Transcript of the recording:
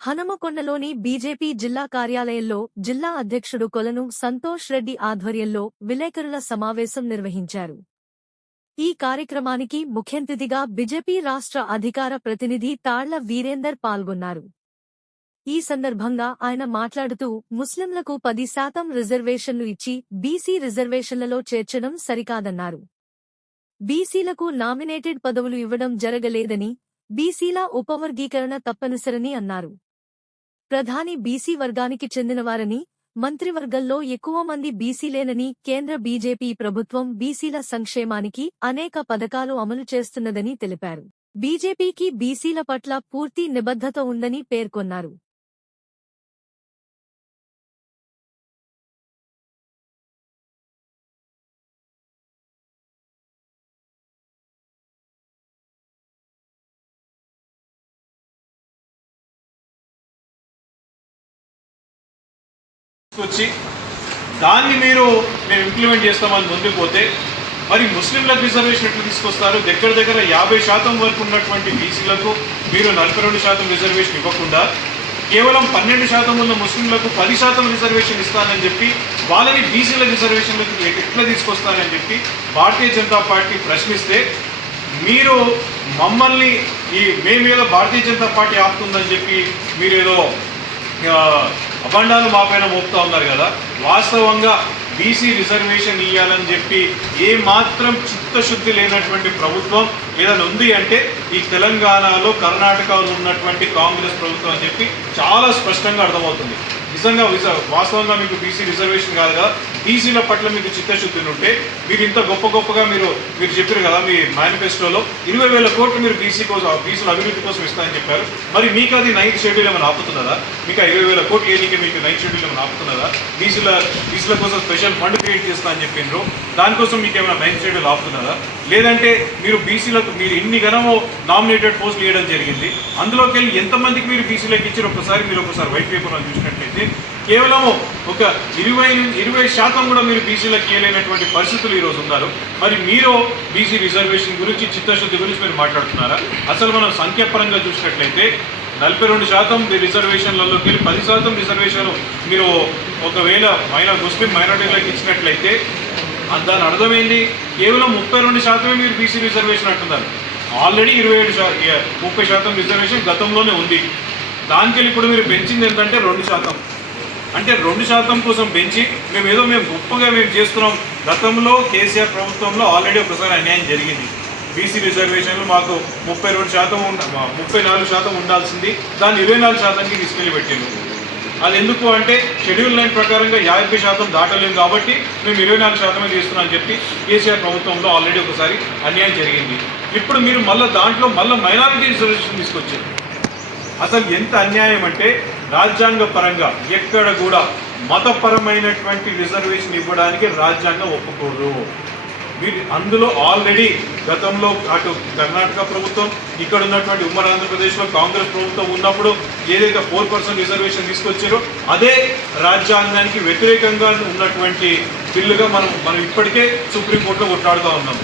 హనుమకొండలోని BJP జిల్లా కార్యాలయంలో జిల్లా అధ్యక్షుడు కొలను సంతోష్ రెడ్డి ఆధ్వర్యంలో విలేకరుల సమావేశం నిర్వహించారు. ఈ కార్యక్రమానికి ముఖ్యంతిథిగా బీజేపీ రాష్ట్ర అధికార ప్రతినిధి తాళ్ల వీరేందర్ పాల్గొన్నారు. ఈ సందర్భంగా ఆయన మాట్లాడుతూ ముస్లింలకు 10% రిజర్వేషన్లు ఇచ్చి బీసీ రిజర్వేషన్లలో చేర్చడం సరికాదన్నారు. బీసీలకు నామినేటెడ్ పదవులు ఇవ్వడం జరగలేదని, బీసీల ఉపవర్గీకరణ తప్పనిసరని అన్నారు. ప్రధాని బీసీ వర్గానికి చెందినవారని, మంత్రివర్గంలో ఎక్కువ మంది బీసీలేనని, కేంద్ర బీజేపీ ప్రభుత్వం బీసీల సంక్షేమానికి అనేక పథకాలు అమలు చేస్తున్నదని తెలిపారు. బీజేపీకి బీసీల పట్ల పూర్తి నిబద్ధత ఉందని పేర్కొన్నారు. వచ్చి దాన్ని మీరు ఇంప్లిమెంట్ చేస్తామని ముందుకు పోతే మరి ముస్లింలకు రిజర్వేషన్ ఎట్లా తీసుకొస్తారు? దగ్గర 50% వరకు ఉన్నటువంటి బీసీలకు మీరు 42% రిజర్వేషన్ ఇవ్వకుండా కేవలం 12% ఉన్న ముస్లింలకు 10% రిజర్వేషన్ ఇస్తానని చెప్పి వాళ్ళని బీసీల రిజర్వేషన్లకు ఎట్లా తీసుకొస్తారని చెప్పి భారతీయ జనతా పార్టీ ప్రశ్నిస్తే మీరు మమ్మల్ని మేమేదో భారతీయ జనతా పార్టీ ఆపుతుందని చెప్పి మీరేదో అబండాలు మాపైన మోపుతా ఉన్నారు కదా. వాస్తవంగా బీసీ రిజర్వేషన్ ఇవ్వాలని చెప్పి ఏ మాత్రం చిత్తశుద్ధి లేనటువంటి ప్రభుత్వం ఏదైనా ఉంది అంటే ఈ తెలంగాణలో, కర్ణాటకలో ఉన్నటువంటి కాంగ్రెస్ ప్రభుత్వం అని చెప్పి చాలా స్పష్టంగా అర్థమవుతుంది. నిజంగా వాస్తవంగా మీకు బీసీ రిజర్వేషన్ కాదు కదా, బీసీల పట్ల మీకు చిత్తశుద్ధి ఉంటే మీరు ఇంత గొప్పగా మీరు చెప్పారు కదా మీ మేనిఫెస్టోలో 20,000 కోట్లు మీరు బీసీల అభివృద్ధి కోసం ఇస్తారని చెప్పారు. మరి మీకు అది 9th షెడ్యూల్ ఏమైనా ఆపుతున్నదా? మీకు 20,000 కోట్లు ఏనికి మీకు 9th షెడ్యూల్ ఏమైనా ఆపుతున్నదా? బీసీల కోసం స్పెషల్ ఫండ్ క్రియేట్ చేస్తా అని చెప్పిండ్రు, దానికోసం మీకు ఏమైనా 9th షెడ్యూల్ ఆపుతున్నదా? లేదంటే మీరు బీసీలకు మీరు ఇన్ని గణమో నామినేటెడ్ పోస్టులు ఇవ్వడం జరిగింది, అందులోకి వెళ్ళి ఎంతమందికి మీరు బీసీలకు ఇచ్చారు మీరు ఒకసారి వైట్ పేపర్లో చూసినట్లయితే కేవలం ఒక 20% కూడా మీరు బీసీలకు ఇవ్వలేనటువంటి పరిస్థితులు ఈరోజు ఉన్నారు. మరి మీరు బీసీ రిజర్వేషన్ గురించి, చిత్తశుద్ధి గురించి మీరు మాట్లాడుతున్నారా? అసలు మనం సంఖ్యాపరంగా చూసినట్లయితే 42% రిజర్వేషన్లలోకి వెళ్ళి 10% రిజర్వేషన్ మీరు ఒకవేళ ముస్లిం మైనారిటీలకు ఇచ్చినట్లయితే దాని అర్థమైంది కేవలం 32% మీరు బీసీ రిజర్వేషన్ అంటున్నారు. ఆల్రెడీ 30% రిజర్వేషన్ గతంలోనే ఉంది. దానికి ఇప్పుడు మీరు పెంచింది ఏంటంటే 2%. అంటే 2% కోసం పెంచి మేము గొప్పగా చేస్తున్నాం. గతంలో కేసీఆర్ ప్రభుత్వంలో ఆల్రెడీ ఒకసారి అన్యాయం జరిగింది. బీసీ రిజర్వేషన్లు మాకు 34% ఉండాల్సింది, దాన్ని 24%కి తీసుకెళ్ళి పెట్టిండు. అది ఎందుకు అంటే షెడ్యూల్ 9 ప్రకారంగా 50% దాటలేము కాబట్టి మేము 24% చేస్తున్నాం అని చెప్పి కేసీఆర్ ప్రభుత్వంలో ఆల్రెడీ ఒకసారి అన్యాయం జరిగింది. ఇప్పుడు మీరు దాంట్లో మైనారిటీ రిజర్వేషన్ తీసుకొచ్చారు. అసలు ఎంత అన్యాయం అంటే రాజ్యాంగ పరంగా ఎక్కడ కూడా మతపరమైనటువంటి రిజర్వేషన్ ఇవ్వడానికి రాజ్యాంగం ఒప్పుకోదు. మీరు అందులో ఆల్రెడీ గతంలో అటు కర్ణాటక ప్రభుత్వం, ఇక్కడ ఉన్నటువంటి ఉమ్మడి ఆంధ్రప్రదేశ్లో కాంగ్రెస్ ప్రభుత్వం ఉన్నప్పుడు ఏదైతే 4% రిజర్వేషన్ తీసుకొచ్చారో అదే రాజ్యాంగానికి వ్యతిరేకంగా ఉన్నటువంటి బిల్లుగా మనం ఇప్పటికే సుప్రీంకోర్టులో కొట్లాడుతూ ఉన్నాం.